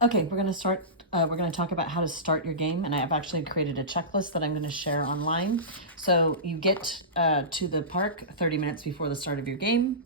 Okay, we're going to start. We're going to talk about how to start your game, and I have actually created a checklist that I'm going to share online. So you get to the park 30 minutes before the start of your game.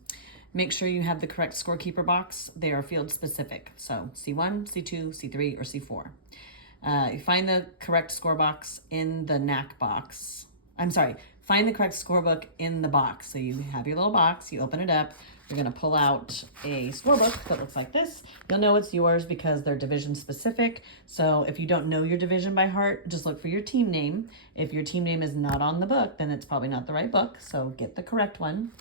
Make sure you have the correct scorekeeper box. They are field specific, so C1, C2, C3, or C4. You find the correct score box in the knack box. I'm sorry, find the correct scorebook in the box. So you have your little box, you open it up, you're gonna pull out a scorebook that looks like this. You'll know it's yours because they're division specific. So if you don't know your division by heart, just look for your team name. If your team name is not on the book, then it's probably not the right book. So get the correct one.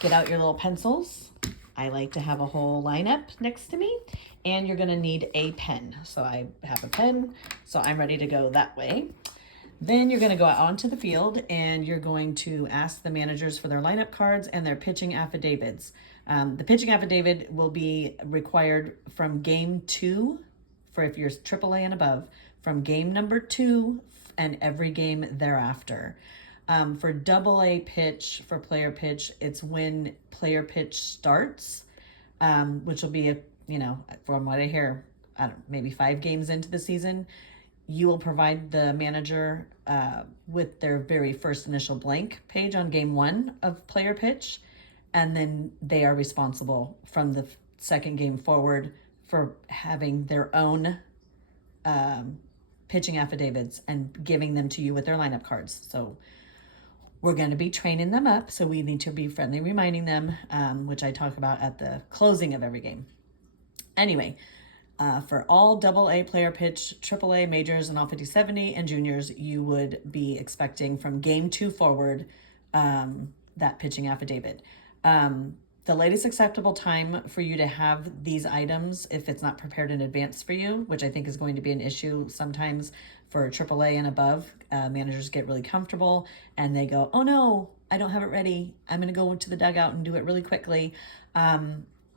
Get out your little pencils. I like to have a whole lineup next to me, and you're gonna need a pen. So I have a pen, so I'm ready to go that way. Then you're gonna go out onto the field and you're going to ask the managers for their lineup cards and their pitching affidavits. The pitching affidavit will be required from game 2, for if you're AAA and above, from game number 2 and every game thereafter. For AA pitch, for player pitch, it's when player pitch starts, which will be, from what I hear, I don't know, maybe 5 games into the season. You will provide the manager with their very first initial blank page on game 1 of player pitch, and then they are responsible from the second game forward for having their own pitching affidavits and giving them to you with their lineup cards. So we're going to be training them up, so we need to be friendly reminding them, which I talk about at the closing of every game. Anyway, for all AA player pitch, AAA majors and all 50/70 and juniors, you would be expecting from game 2 forward that pitching affidavit. The latest acceptable time for you to have these items, if it's not prepared in advance for you, which I think is going to be an issue sometimes for AAA and above, managers get really comfortable and they go, oh no, I don't have it ready. I'm going to go into the dugout and do it really quickly.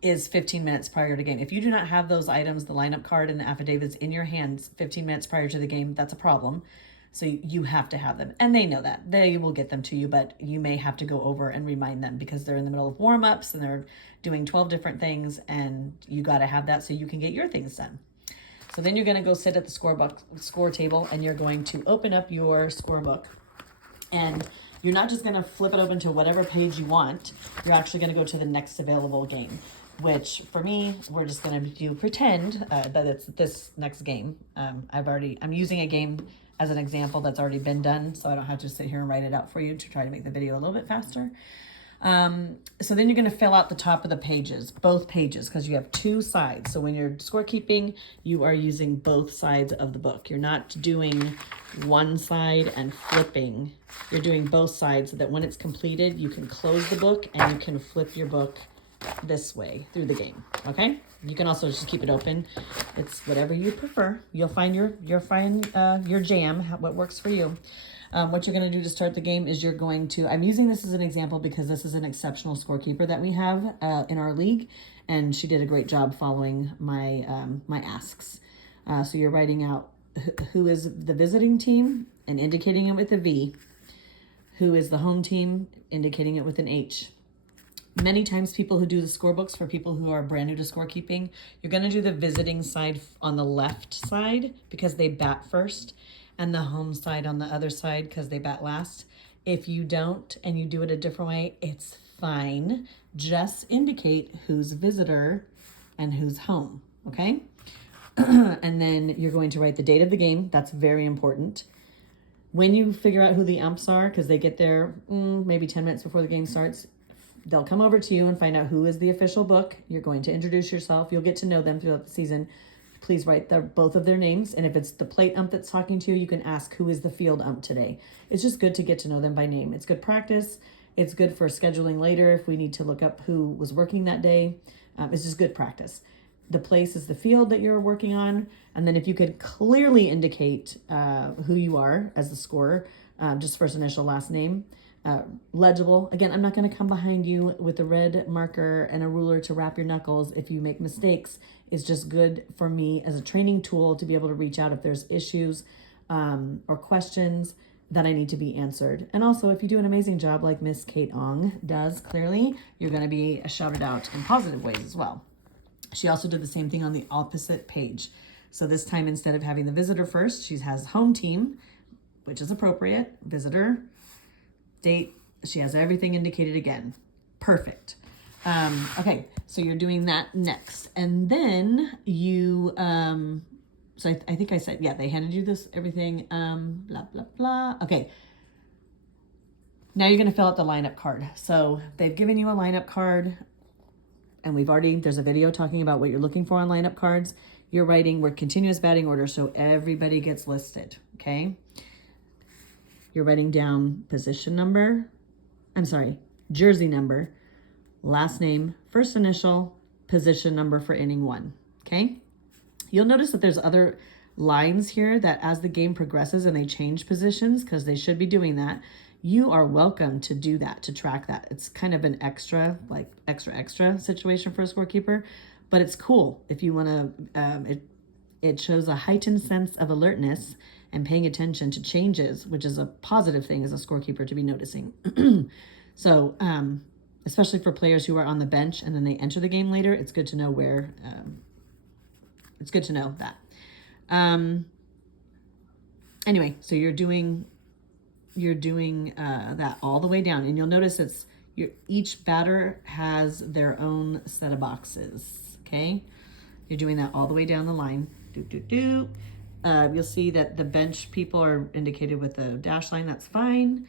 Is 15 minutes prior to game. If you do not have those items, the lineup card and the affidavits in your hands 15 minutes prior to the game, that's a problem. So you have to have them. And they know that. They will get them to you, but you may have to go over and remind them because they're in the middle of warm-ups and they're doing 12 different things, and you got to have that so you can get your things done. So then you're going to go sit at the score table and you're going to open up your scorebook. And you're not just going to flip it open to whatever page you want. You're actually going to go to the next available game, which for me, we're just going to do pretend that it's this next game. I'm using a game as an example that's already been done, so I don't have to sit here and write it out for you to try to make the video a little bit faster. So then you're going to fill out the top of the pages, both pages, because you have 2 sides. So when you're scorekeeping, you are using both sides of the book. You're not doing one side and flipping. You're doing both sides so that when it's completed, you can close the book and you can flip your book this way through the game. Okay? You can also just keep it open. It's whatever you prefer. You'll find your jam, what works for you. What you're going to do to start the game is you're going to, I'm using this as an example because this is an exceptional scorekeeper that we have in our league, and she did a great job following my my asks. So you're writing out who is the visiting team and indicating it with a V, who is the home team, indicating it with an H. Many times people who do the scorebooks, for people who are brand new to scorekeeping, you're going to do the visiting side on the left side because they bat first, and the home side on the other side because they bat last. If you don't and you do it a different way, it's fine. Just indicate who's visitor and who's home, okay? And then you're going to write the date of the game. That's very important. When you figure out who the umps are, because they get there maybe 10 minutes before the game starts, they'll come over to you and find out who is the official book. You're going to introduce yourself. You'll get to know them throughout the season. Please write both of their names. And if it's the plate ump that's talking to you, you can ask who is the field ump today. It's just good to get to know them by name. It's good practice. It's good for scheduling later if we need to look up who was working that day. It's just good practice. The place is the field that you're working on. And then if you could clearly indicate who you are as the scorer, just first initial, last name, legible. Again, I'm not going to come behind you with a red marker and a ruler to wrap your knuckles if you make mistakes. It's just good for me as a training tool to be able to reach out if there's issues or questions that I need to be answered. And also, if you do an amazing job like Miss Kate Ong does, clearly, you're going to be shouted out in positive ways as well. She also did the same thing on the opposite page. So this time, instead of having the visitor first, she has home team, which is appropriate. Visitor, date, she has everything indicated again. Perfect. Okay, so you're doing that next. And then you, so I think I said, yeah, they handed you this, everything, blah, blah, blah. Okay. Now you're going to fill out the lineup card. So they've given you a lineup card, and there's a video talking about what you're looking for on lineup cards. You're writing, we're continuous batting order, so everybody gets listed, okay? You're writing down jersey number, last name, first initial, position number for inning 1, okay? You'll notice that there's other lines here that as the game progresses and they change positions, because they should be doing that, you are welcome to do that, to track that. It's kind of an extra situation for a scorekeeper, but it's cool if you want to, it shows a heightened sense of alertness and paying attention to changes, which is a positive thing as a scorekeeper to be noticing. So, especially for players who are on the bench and then they enter the game later, it's good to know it's good to know that. Anyway, so you're doing that all the way down, and you'll notice each batter has their own set of boxes. You're doing that all the way down the line. You'll see that the bench people are indicated with the dash line. That's fine.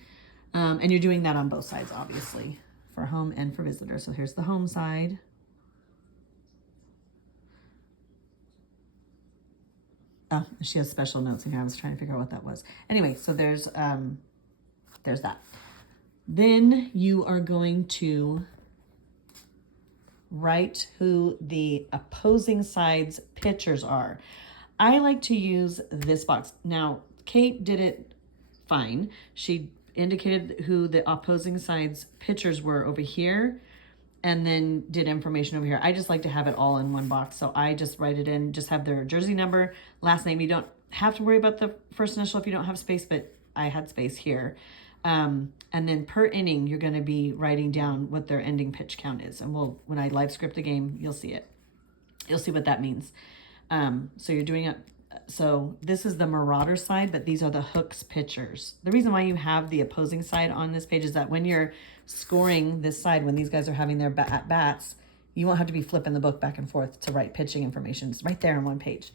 And you're doing that on both sides, obviously, for home and for visitor. So here's the home side. Oh, she has special notes in here. I was trying to figure out what that was. Anyway, so there's that. Then you are going to write who the opposing side's pitchers are. I like to use this box. Now, Kate did it fine. She indicated who the opposing side's pitchers were over here and then did information over here. I just like to have it all in one box. So I just write it in, just have their jersey number, last name. You don't have to worry about the first initial if you don't have space, but I had space here. And then per inning, you're going to be writing down what their ending pitch count is. And when I live script the game, you'll see it. You'll see what that means. So you're doing it. So this is the Marauder side, but these are the Hooks pitchers. The reason why you have the opposing side on this page is that when you're scoring this side, when these guys are having their at-bats, you won't have to be flipping the book back and forth to write pitching information. It's right there on one page.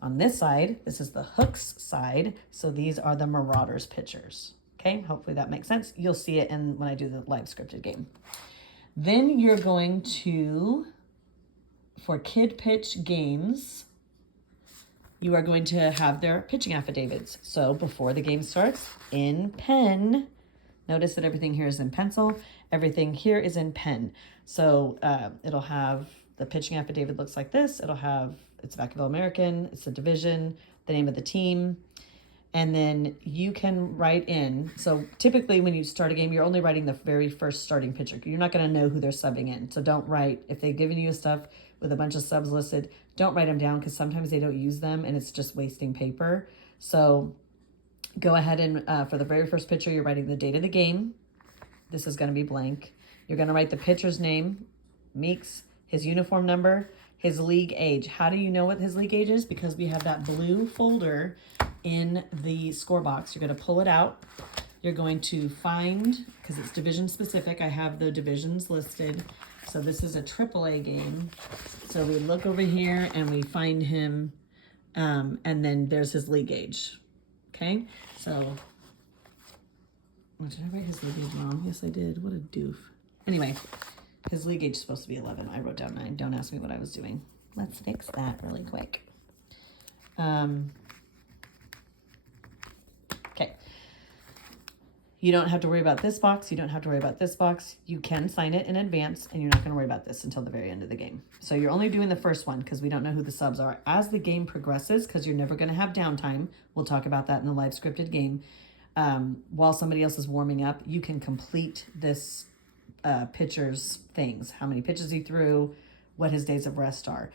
On this side, this is the Hooks side. So these are the Marauders pitchers. Okay, hopefully that makes sense. You'll see it when I do the live scripted game. Then you're going to, for kid pitch games, you are going to have their pitching affidavits. So before the game starts, in pen, notice that everything here is in pencil. Everything here is in pen. So it'll have the pitching affidavit looks like this. It'll have, it's Vacaville American, it's the division, the name of the team. And then you can write in. So typically when you start a game, you're only writing the very first starting pitcher. You're not going to know who they're subbing in. So don't write, if they've given you stuff with a bunch of subs listed, don't write them down because sometimes they don't use them and it's just wasting paper. So go ahead and for the very first pitcher, you're writing the date of the game. This is going to be blank. You're going to write the pitcher's name, Meeks, his uniform number, his league age. How do you know what his league age is? Because we have that blue folder in the score box. You're going to pull it out. You're going to find, because it's division specific, I have the divisions listed. So this is a AAA game. So we look over here and we find him, and then there's his league age. Okay, so did I write his league age wrong? Yes, I did. What a doof. Anyway, his league age is supposed to be 11. I wrote down 9. Don't ask me what I was doing. Let's fix that really quick. Okay. You don't have to worry about this box. You don't have to worry about this box. You can sign it in advance, and you're not going to worry about this until the very end of the game. So you're only doing the first one because we don't know who the subs are. As the game progresses, because you're never going to have downtime, we'll talk about that in the live scripted game, while somebody else is warming up, you can complete this pitcher's things, how many pitches he threw, what his days of rest are.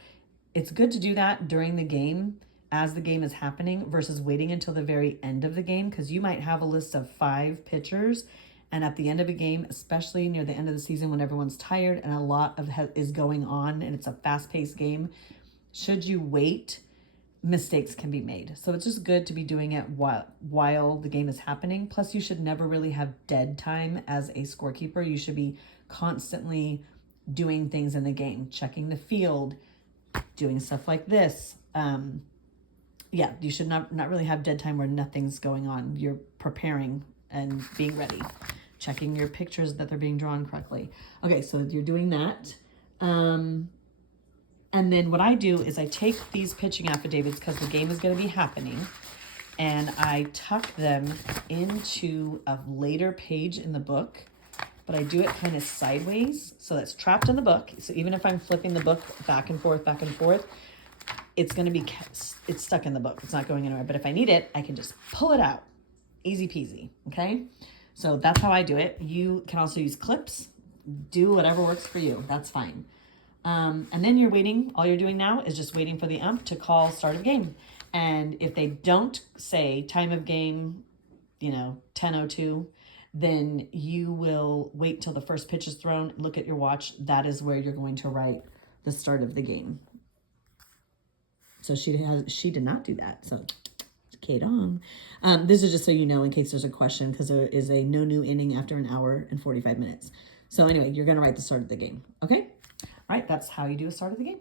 It's good to do that during the game as the game is happening versus waiting until the very end of the game, because you might have a list of 5 pitchers And at the end of a game, especially near the end of the season when everyone's tired and a lot of is going on and it's a fast-paced game, should you wait, mistakes can be made. So it's just good to be doing it while the game is happening. Plus, you should never really have dead time as a scorekeeper. You should be constantly doing things in the game, checking the field, doing stuff like this. Yeah, you should not really have dead time where nothing's going on. You're preparing and being ready, checking your pictures that they're being drawn correctly. Okay, so you're doing that. And then what I do is I take these pitching affidavits because the game is going to be happening, and I tuck them into a later page in the book, but I do it kind of sideways, so that's trapped in the book. So even if I'm flipping the book back and forth, it's going to be, it's stuck in the book. It's not going anywhere. But if I need it, I can just pull it out. Easy peasy, okay? So that's how I do it. You can also use clips. Do whatever works for you. That's fine. And then you're waiting. All you're doing now is just waiting for the ump to call start of game. And if they don't say time of game, 10:02, then you will wait till the first pitch is thrown, look at your watch. That is where you're going to write the start of the game. So she did not do that. So Kate on. This is just so you know in case there's a question, because there is a no new inning after an hour and 45 minutes. So anyway, you're going to write the start of the game. Okay? All right, that's how you do a start of the game.